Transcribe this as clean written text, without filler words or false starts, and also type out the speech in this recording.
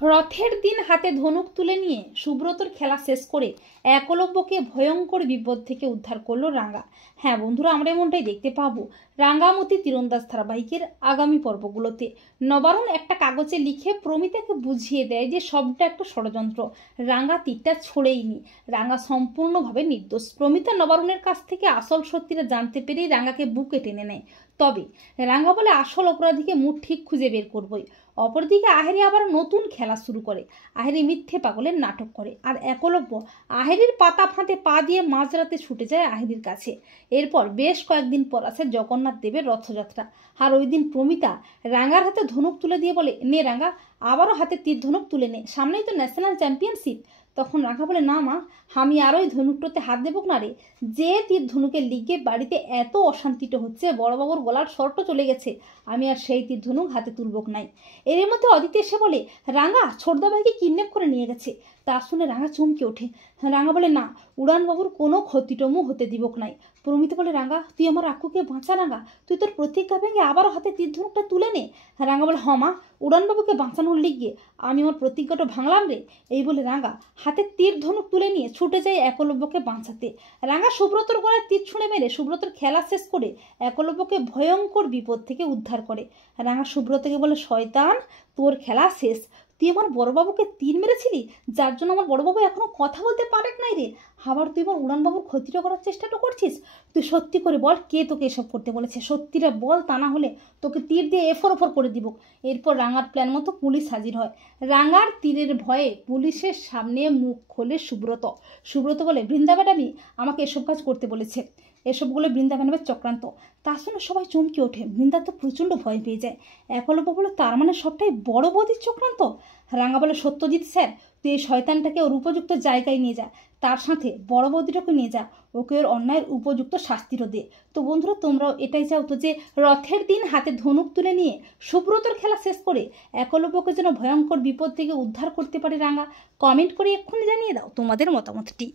রথের দিন হাতে ধনুক তুলে নিয়ে সুব্রতর খেলা শেষ করে একলব্যকে ভয়ঙ্কর বিপদ থেকে উদ্ধার করলো রাঙ্গা। হ্যাঁ বন্ধুরা, আমরা এমনটাই দেখতে পাবো রাঙ্গামতি তীরন্দাজ ধারাবাহিকের আগামী পর্বগুলোতে। নবারুণ একটা কাগজে লিখে প্রমিতাকে বুঝিয়ে দেয় যে সবটা একটা ষড়যন্ত্র, রাঙ্গা তীরটা ছড়েইনি, রাঙ্গা সম্পূর্ণভাবে নির্দোষ। প্রমিতা নবারুণের কাছ থেকে আসল সত্যিটা জানতে পেরেই রাঙ্গাকে বুকে টেনে নেয়। তবে রাঙ্গা বলে আসল অপরাধীকে মুঠ ঠিক খুঁজে বের করবই। অপরদিকে আহেরি আবার নতুন খেলা শুরু করে। আহেরি মিথ্যে পাগলের নাটক করে, আর একলব্য আহেরির পাতা ফাঁতে পা দিয়ে মাঝরাতে ছুটে যায় আহেরির কাছে। এরপর বেশ কয়েকদিন পর আসে জগন্নাথ দেবের রথযাত্রা, আর ওই দিন প্রমিতা রাঙ্গার হাতে ধনুক তুলে দিয়ে বলে, নে রাঙ্গা, আবারও হাতে তীর ধনুক তুলে নে, সামনেই তো ন্যাশনাল চ্যাম্পিয়নশিপ। তখন রাঙ্গা বলে, না মা, আমি আর ওই ধনুকটাতে হাত দেবো না রে। যে তীর ধনুকের লিগে বাড়িতে এত অশান্তিটা হচ্ছে, বড়বাবুর গলার শর্ট চলে গেছে, আমি আর সেই তীর ধনুক হাতে তুলবক নাই। এর মধ্যে অদিতি এসে বলে, রাঙ্গা ছোটদা ভাইকে কিডন্যাপ করে নিয়ে গেছে। তা শুনে রাঙ্গা চমকে ওঠে। রাঙ্গা বলে, না, উড়ানবাবুর কোনো ক্ষতিটমু হতে দিবক নাই। প্রমিতা বলে, রাঙ্গা তুই আমার আকুকে বাঁচা রাঙ্গা, তুই তোর প্রতিজ্ঞা ভেঙে আবারও হাতে তীর ধনুকটা তুলে নে। রাঙ্গা বলে, হ মা, উড়ানবাবুকে বাঁচানোর লিগে আমি আমার প্রতিজ্ঞাটা ভাঙলাম রে। এই বলে রাঙ্গা হাতে তীর ধনুক তুলে নিয়ে ছুটে যায় একলব্যকে বাঁচাতে। রাঙ্গা সুব্রতর গলায় তীর ছুঁড়ে মেরে সুব্রতর খেলা শেষ করে একলব্যকে ভয়ঙ্কর বিপদ থেকে উদ্ধার করে। রাঙ্গা সুব্রতকে বলে, শয়তান, তোর খেলা শেষ। তুই আমার বড়বাবুকে তীর মেরেছিলি, যার জন্য আমার বড়বাবু এখনো কথা বলতে পারে নাই রে। আবার তুই আমার উড়ানবাবুর ক্ষতিটা করার চেষ্টাটা করছিস। তুই সত্যি করে বল, কে তোকে এসব করতে বলেছে? সত্যিটা বল, তা না হলে তোকে তীর দিয়ে এফর ওফর করে দিব। এরপর রাঙ্গার প্ল্যান মতো পুলিশ হাজির হয়। রাঙ্গার তীরের ভয়ে পুলিশের সামনে মুখ খোলে সুব্রত। সুব্রত বলে, বৃন্দা ম্যাডামই আমাকে এসব কাজ করতে বলেছে, এসবগুলো বৃন্দা ম্যাডামের চক্রান্ত। তা শুনে সবাই চমকে ওঠে। বৃন্দা তো প্রচণ্ড ভয় পেয়ে যায়। একলব্য বলে, তার মানে সবটাই বড় বৌদির চক্রান্ত? রাঙ্গা বলে, সত্যজিৎ স্যার, তুই এই শয়তানটাকে ওর উপযুক্ত জায়গায় নিয়ে যা, তার সাথে বড় বৌদিটাকে নিয়ে যা, ওকে ওর অন্যায়ের উপযুক্ত শাস্তিরও দে। তো বন্ধুরা, তোমরাও এটাই চাও তো যে রথের দিন হাতে ধনুক তুলে নিয়ে সুব্রতর খেলা শেষ করে একলব্যকে যেন ভয়ঙ্কর বিপদ থেকে উদ্ধার করতে পারে রাঙ্গা? কমেন্ট করে এক্ষুনি জানিয়ে দাও তোমাদের মতামতটি।